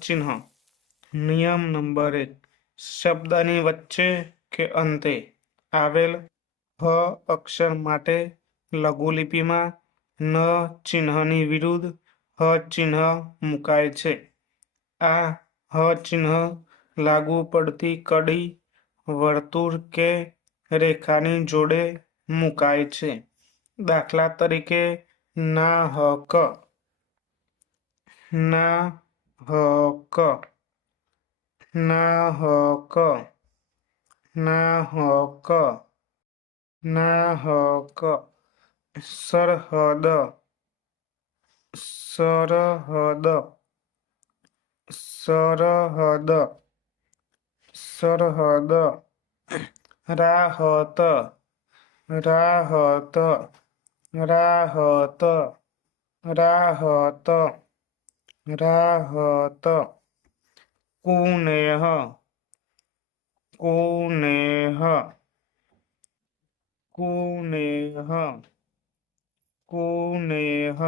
ચિહ્ન। નિયમ નંબર 1, શબ્દની વચ્ચે કે અંતે આવેલ હ અક્ષર માટે લઘુલિપિમાં ન ચિહ્નની વિરુદ્ધ હ ચિહ્ન મુકાય છે। આ હ ચિહ્ન લાગુ પડતી કડી, વર્તુળ કે રેખાની જોડે મુકાય છે। દાખલા તરીકે નાહક, નાહક, નાહક, નાહક, નાહક। સરહદ, સરહદ, સરહદ, સરહદ। રાહત, રાહત, રાહત, રાહત, રાહત। કુનેહ, કુનેહ, કુનેહ, કુનેહ,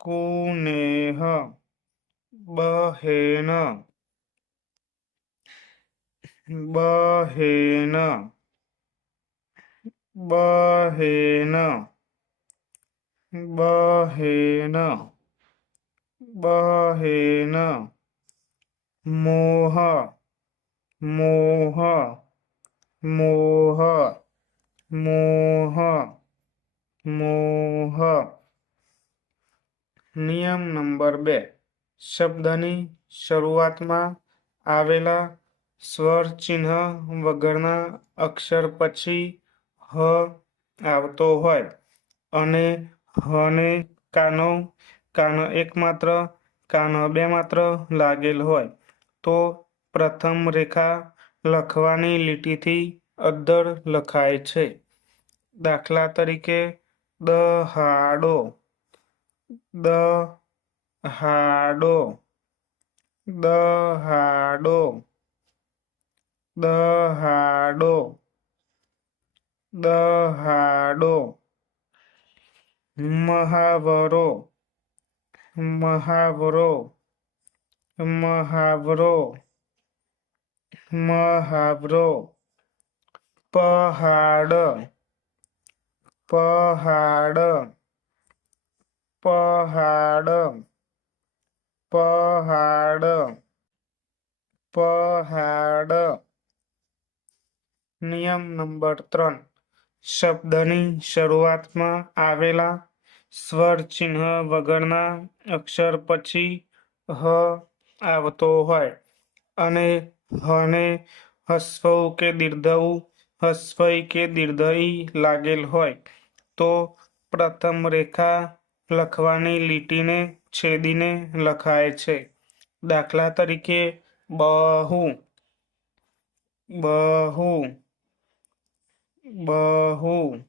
કુનેહ। બહેન, બહેન, બહેન, બહેન, બહેન। મોહ, મોહ, મોહ, મોહ, મોહ। નિયમ નંબર 2, શબ્દની શરૂઆતમાં આવેલા સ્વર ચિહ્ન વગરના અક્ષર પછી હ આવતો હોય અને હને કાનો કાન એક માત્ર, કાન બે માત્ર લાગેલ હોય તો પ્રથમ રેખા લખવાની લીટીથી અદ્ધર લખાય છે। દાખલા તરીકે દહાડો, દહાડો, દહાડો, દહાડો, દહાડો। મહાવરો, મહાવરો, મહાવરો, મહાવરો। પહાડ, પહાડ, પહાડ, પહાડ, પહાડ। નિયમ નંબર 3, શબ્દની શરૂઆતમાં આવેલા સ્વર ચિહ્ન વગરના અક્ષર પછી હ આવતો હોય અને હને હસ્વ કે દીર્ઘઉ, હસ્વઈ કે દીર્ઘઈ લાગેલ હોય તો પ્રથમ રેખા લખવાની લીટીને છેદીને લખાય છે। દાખલા તરીકે બહુ, બહુ, બહુ,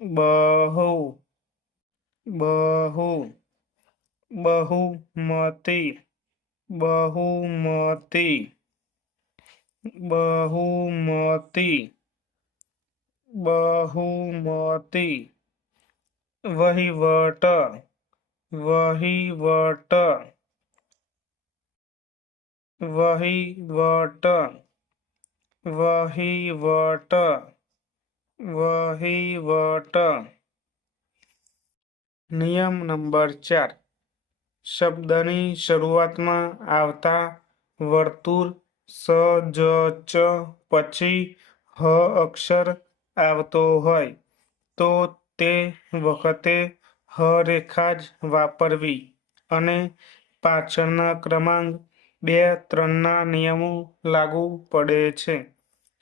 બહુ, બહુ। બહુમતી, બહુમતી, બહુમતી, બહુમતી। વહીવટ, વહીવટ, વહીવટ, વહીવટ, વહીવટ। નિયમ નંબર 4, શબ્દની શરૂઆતમાં આવતા વર્તુળ સ જ ચ પછી હ અક્ષર આવતો હોય તો તે વખતે હ રેખા જ વાપરવી અને પાછળના ક્રમાંક 2, 3ના નિયમો લાગુ પડે છે।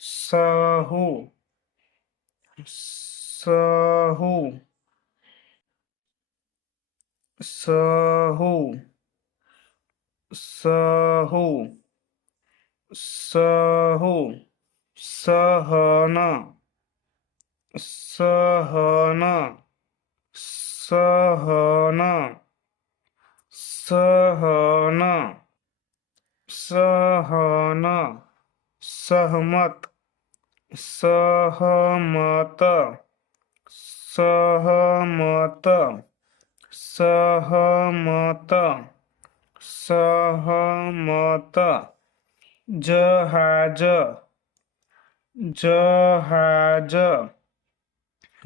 સહુ, સહુ, સહુ, સહુ, સહુ। સહન, સહન, સહન, સહન, સહન। સહમત, સહમત, સહમત, સહમત, સહમત જહાજ જહાજ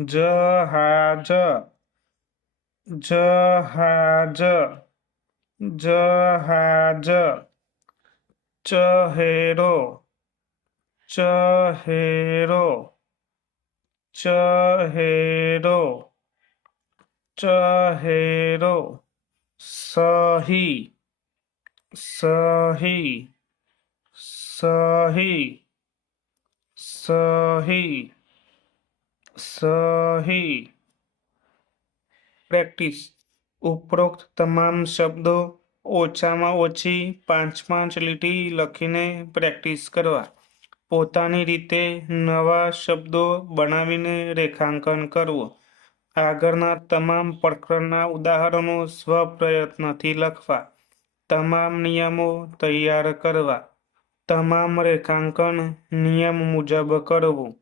જહાજ જહાજ જહાજ ચહેરો ચહેરો ચહેરો ચહેરો સહી સહી સહી સહી સહી પ્રેક્ટિસ ઉપરોક્ત તમામ શબ્દો ઓછામાં ઓછી 5 લીટી લખીને પ્રેક્ટિસ કરવા. પોતાની રીતે નવા શબ્દો બનાવીને રેખાંકન કરવું. આગળના તમામ પ્રકરણના ઉદાહરણો સ્વપ્રયત્નથી લખવા. તમામ નિયમો તૈયાર કરવા. તમામ રેખાંકન નિયમ મુજબ કરવું.